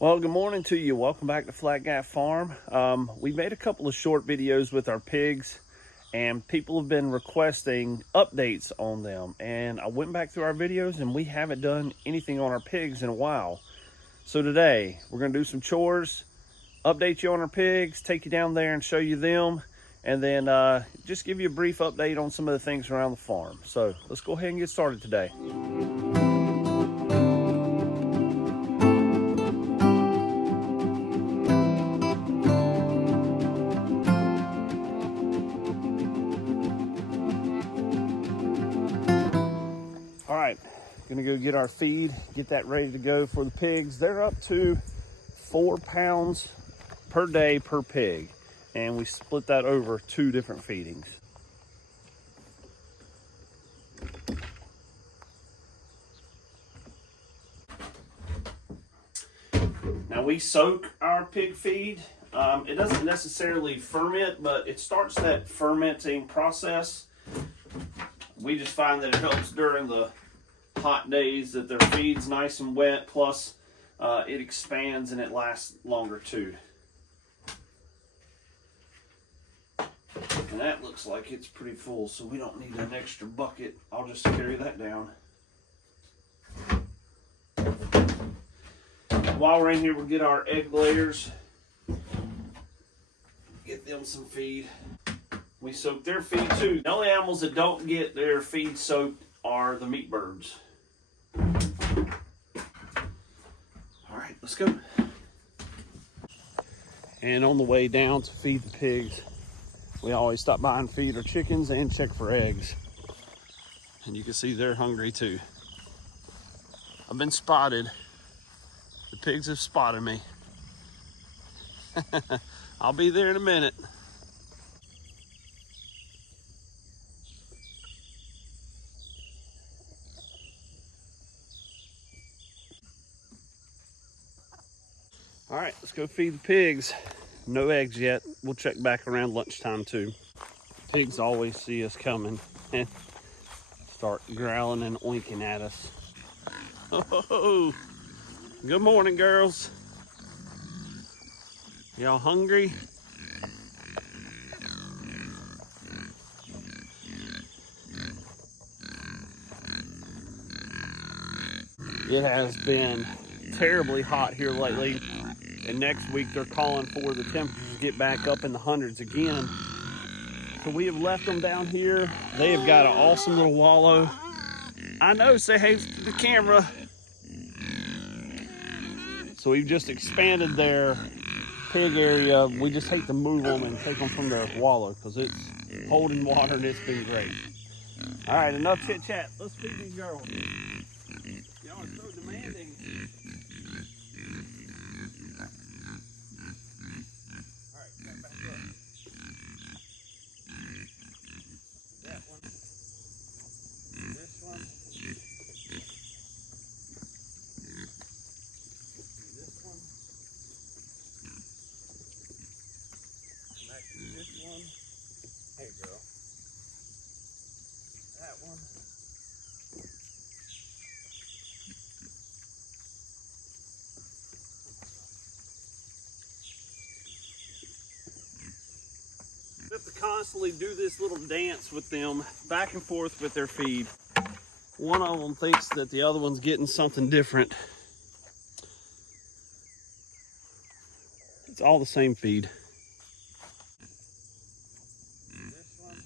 Well, good morning to you. Welcome back to Flat Guy Farm. We made a couple of short videos with our pigs, and people have been requesting updates on them. And I went back through our videos, and we haven't done anything on our pigs in a while. So today, we're going to do some chores, update you on our pigs, take you down there and show you them, and then just give you a brief update on some of the things around the farm. So let's go ahead and get started today. All right, gonna go get our feed, get that ready to go for the pigs. They're up to 4 pounds per day per pig, and we split that over 2 different feedings. Now we soak our pig feed. It doesn't necessarily ferment, but it starts that fermenting process. We just find that it helps during the hot days that their feed's nice and wet, plus it expands and it lasts longer too. And that looks like it's pretty full, so we don't need an extra bucket. I'll just carry that down. While we're in here, we'll get our egg layers, get them some feed. We soak their feed too. The only animals that don't get their feed soaked are the meat birds. All right, let's go. And on the way down to feed the pigs, we always stop by and feed our chickens and check for eggs. And you can see they're hungry too. I've been spotted. The pigs have spotted me. I'll be there in a minute. All right, let's go feed the pigs. No eggs yet. We'll check back around lunchtime too. Pigs always see us coming and start growling and oinking at us. Oh, good morning, girls. Y'all hungry? It has been terribly hot here lately, and next week they're calling for the temperatures to get back up in the hundreds again. So we have left them down here. They have got an awesome little wallow. I know, say hey to the camera. So we've just expanded their pig area. We just hate to move them and take them from their wallow because it's holding water and it's been great. All right, enough chit chat. Let's feed these girls. Y'all are so demanding. All right, back up. That one. This one. This one. Back to this one. Hey, girl. That one. We have to constantly do this little dance with them, back and forth with their feed. One of them thinks that the other one's getting something different. It's all the same feed. This one.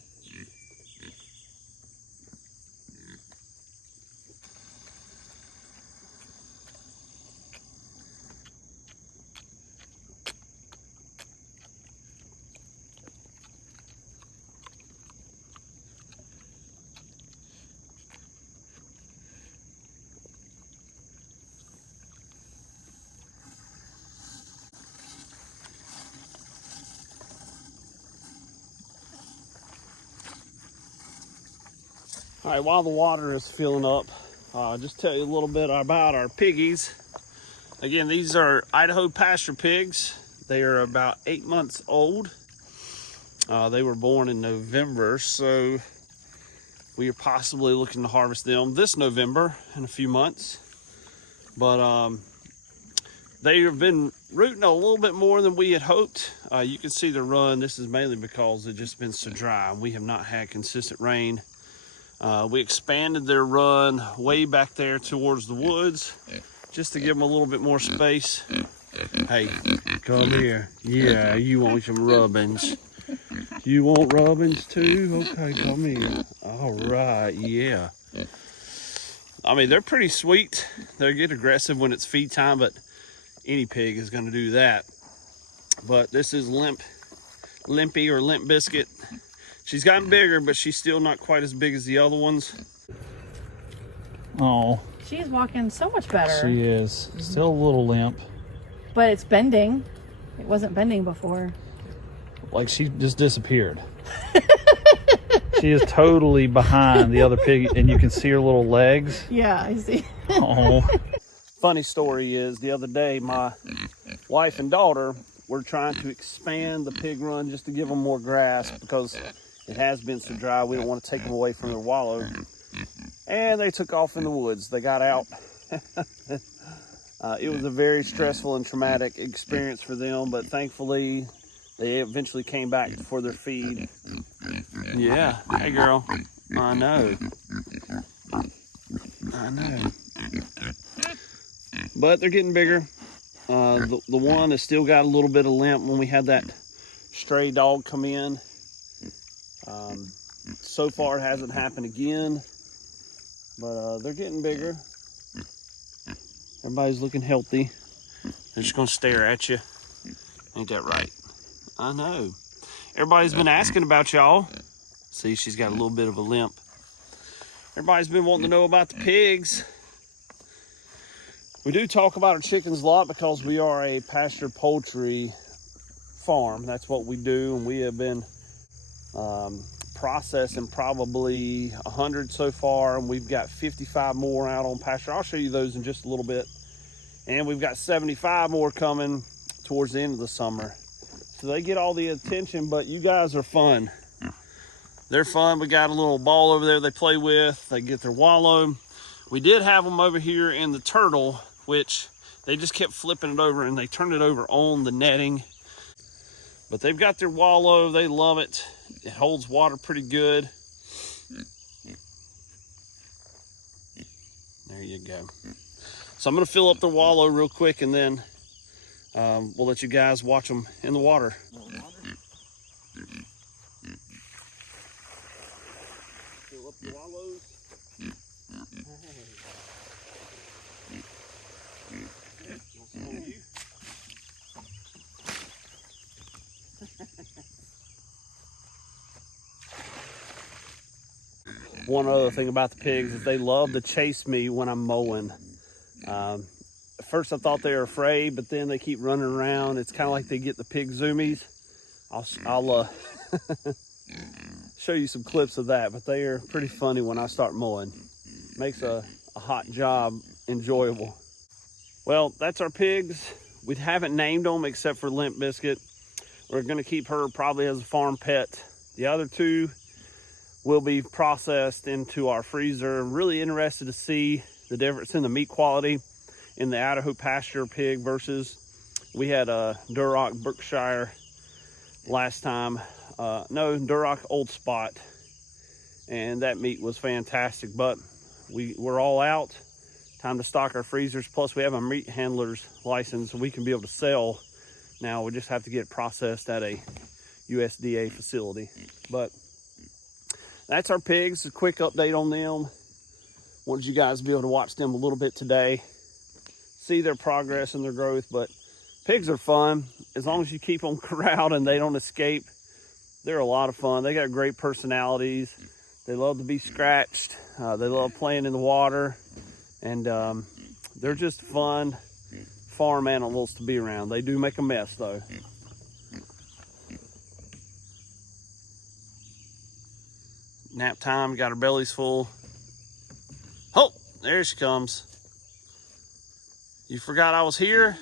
All right, while the water is filling up, just tell you a little bit about our piggies. Again, these are Idaho pasture pigs. They are about 8 months old. They were born in November, so we are possibly looking to harvest them this November in a few months. But They have been rooting a little bit more than we had hoped. You can see the run. This is mainly because it's just been so dry. We have not had consistent rain. We expanded their run way back there towards the woods just to give them a little bit more space. Hey, come here. Yeah, you want some rubbins. You want rubbins too? Okay, come here. All right, yeah. I mean, they're pretty sweet. They get aggressive when it's feed time, but any pig is going to do that. But this is Limpy or Limp Biscuit. She's gotten bigger, but she's still not quite as big as the other ones. Oh, she's walking so much better. she is. Still a little limp. But it's bending. It wasn't bending before. Like she just disappeared. She is totally behind the other pig, and you can see her little legs. Yeah, I see. Oh. Funny story is, the other day, my wife and daughter were trying to expand the pig run just to give them more grass because it has been so dry. We don't want to take them away from their wallow. And they took off in the woods. They got out. It was a very stressful and traumatic experience for them, but thankfully they eventually came back for their feed. Yeah, hey girl, I know. But they're getting bigger. The one has still got a little bit of limp when we had that stray dog come in. So far it hasn't happened again, but they're getting bigger. Everybody's looking healthy. They're just gonna stare at you. Ain't that right? I know. Everybody's been asking about y'all. See, she's got a little bit of a limp. Everybody's been wanting to know about the pigs. We do talk about our chickens a lot because we are a pasture poultry farm. That's what we do, and we have been processing probably 100 so far, and we've got 55 more out on pasture. I'll show you those in just a little bit. And we've got 75 more coming towards the end of the summer. So they get all the attention, but you guys are fun. They're fun. We got a little ball over there they play with. They get their wallow. We did have them over here in the turtle, which they just kept flipping it over and they turned it over on the netting. But they've got their wallow. They love it. It holds water pretty good. There you go. So I'm going to fill up the wallow real quick, and then we'll let you guys watch them in the water. Fill up the wallows. One other thing about the pigs is they love to chase me when I'm mowing. At first I thought they were afraid, but then they keep running around. It's kind of like they get the pig zoomies. I'll show you some clips of that, but they are pretty funny when I start mowing. Makes a hot job enjoyable. Well, that's our pigs. We haven't named them except for Limp Biscuit. We're gonna keep her probably as a farm pet. The other two will be processed into our freezer. I'm really interested to see the difference in the meat quality in the Idaho pasture pig versus, we had a Duroc Berkshire last time. No, Duroc Old Spot. And that meat was fantastic, but we're all out. Time to stock our freezers. Plus we have a meat handler's license, so we can be able to sell. Now we just have to get it processed at a USDA facility. But that's our pigs. A quick update on them. Wanted you guys to be able to watch them a little bit today, see their progress and their growth. But pigs are fun as long as you keep them corralled and they don't escape. They're a lot of fun. They got great personalities. They love to be scratched. They love playing in the water, and they're just fun farm animals to be around. They do make a mess though. Nap time, got her bellies full. Oh, there she comes. You forgot I was here?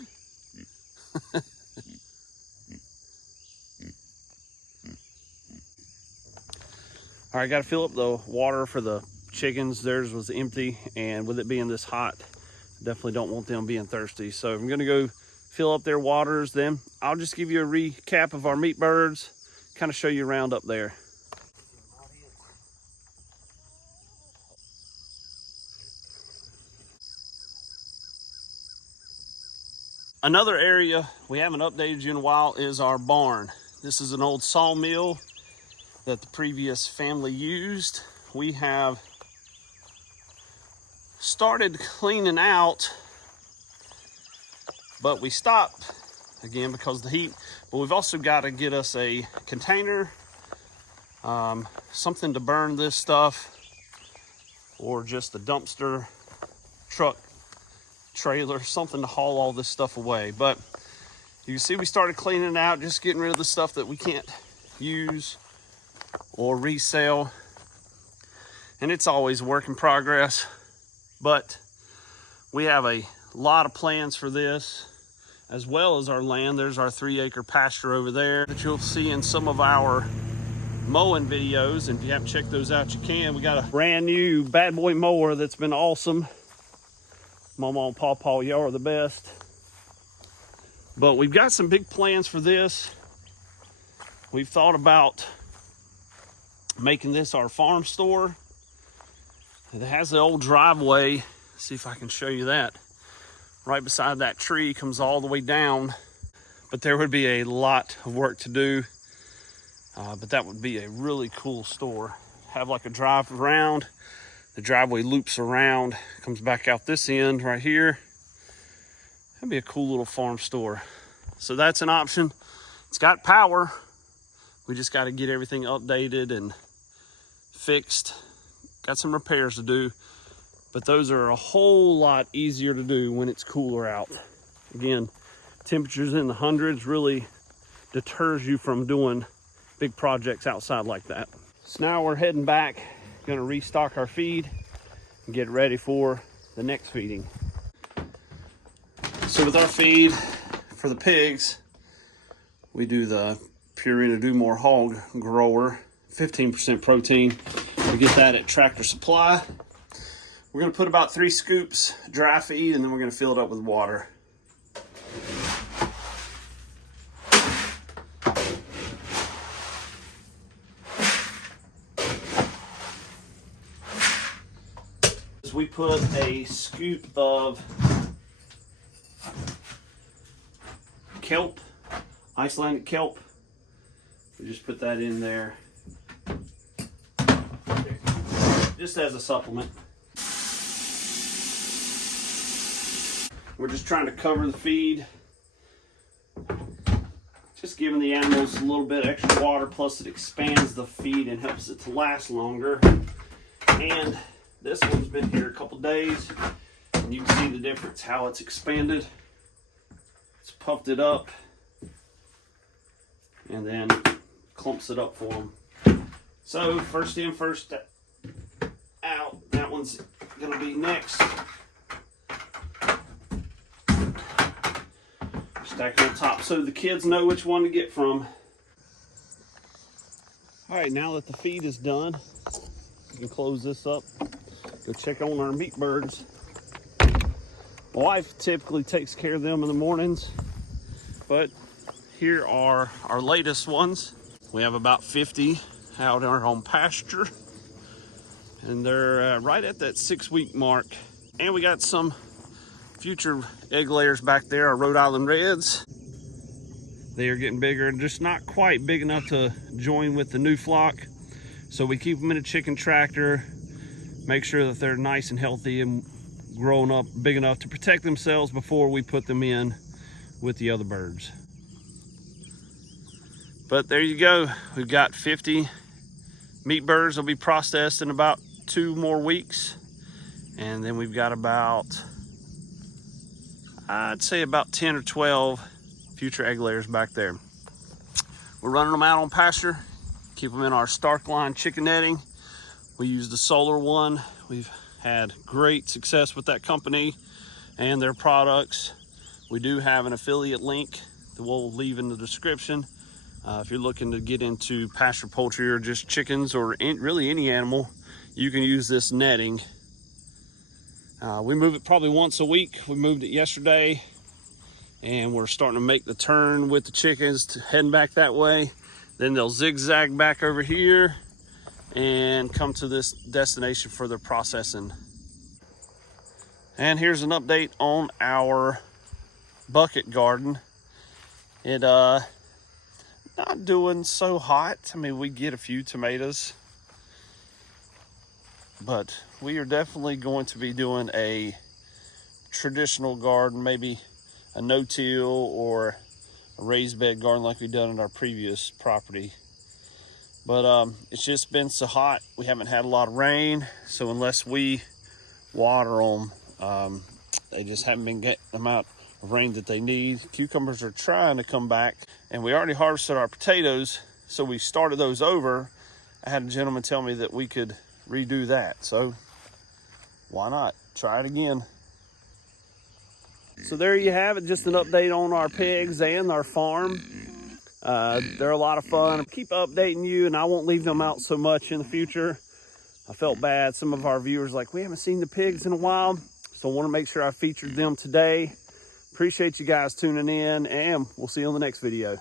All right, got to fill up the water for the chickens. Theirs was empty, and with it being this hot, definitely don't want them being thirsty. So I'm gonna go fill up their waters. Then I'll just give you a recap of our meat birds, kind of show you around up there. Another area we haven't updated you in a while is our barn. This is an old sawmill that the previous family used. We have started cleaning out, but we stopped again because of the heat. But we've also got to get us a container, something to burn this stuff, or just a dumpster truck trailer, something to haul all this stuff away. But you can see we started cleaning it out, just getting rid of the stuff that we can't use or resell. And it's always a work in progress, but we have a lot of plans for this, as well as our land. There's our 3-acre pasture over there that you'll see in some of our mowing videos. And if you haven't checked those out, you can. We got a brand new bad boy mower that's been awesome. Mama and Pawpaw, y'all are the best. But we've got some big plans for this. We've thought about making this our farm store. It has the old driveway. See if I can show you that. Right beside that tree, comes all the way down. But there would be a lot of work to do. But that would be a really cool store. Have like a drive around. The driveway loops around, comes back out this end right here. That'd be a cool little farm store. So that's an option. It's got power. We just got to get everything updated and fixed. Got some repairs to do, but those are a whole lot easier to do when it's cooler out. Again, temperatures in the hundreds really deters you from doing big projects outside like that. So now we're heading back. Gonna restock our feed and get ready for the next feeding. So with our feed for the pigs, we do the Purina Do More Hog Grower, 15% protein. We get that at Tractor Supply. We're gonna put about 3 scoops dry feed, and then we're gonna fill it up with water. We put a scoop of kelp, Icelandic kelp. We just put that in there just as a supplement. We're just trying to cover the feed, just giving the animals a little bit extra water, plus it expands the feed and helps it to last longer. And this one's been here a couple days, and you can see the difference, how it's expanded. It's puffed it up, and then clumps it up for them. So first in, first out. That one's gonna be next. Stack it on top so the kids know which one to get from. All right, now that the feed is done, you can close this up. Go check on our meat birds. My wife typically takes care of them in the mornings, but here are our latest ones. We have about 50 out in our home pasture, and they're right at that 6-week mark. And we got some future egg layers back there, our Rhode Island Reds. They are getting bigger, just not quite big enough to join with the new flock. So we keep them in a chicken tractor, make sure that they're nice and healthy and grown up big enough to protect themselves before we put them in with the other birds. But there you go. We've got 50 meat birds. They'll be processed in about 2 more weeks. And then we've got about, I'd say about 10 or 12 future egg layers back there. We're running them out on pasture, keep them in our Stark line chicken netting. We use the solar one. We've had great success with that company and their products. We do have an affiliate link that we'll leave in the description. If you're looking to get into pasture poultry or just chickens or really any animal, you can use this netting. We move it probably once a week. We moved it yesterday, And we're starting to make the turn with the chickens, heading back that way. Then they'll zigzag back over here and come to this destination for their processing. And here's an update on our bucket garden. It not doing so hot. I mean, we get a few tomatoes, but we are definitely going to be doing a traditional garden, maybe a no-till or a raised bed garden like we've done in our previous property. But it's just been so hot. We haven't had a lot of rain, so unless we water them, they just haven't been getting the amount of rain that they need. Cucumbers are trying to come back, and we already harvested our potatoes, so we started those over. I had a gentleman tell me that we could redo that, so why not try it again. So there you have it, just an update on our pigs and our farm. They're a lot of fun. Keep updating you, and I won't leave them out so much in the future. I felt bad. Some of our viewers like, we haven't seen the pigs in a while, so I want to make sure I featured them today. Appreciate you guys tuning in, and we'll see you on the next video.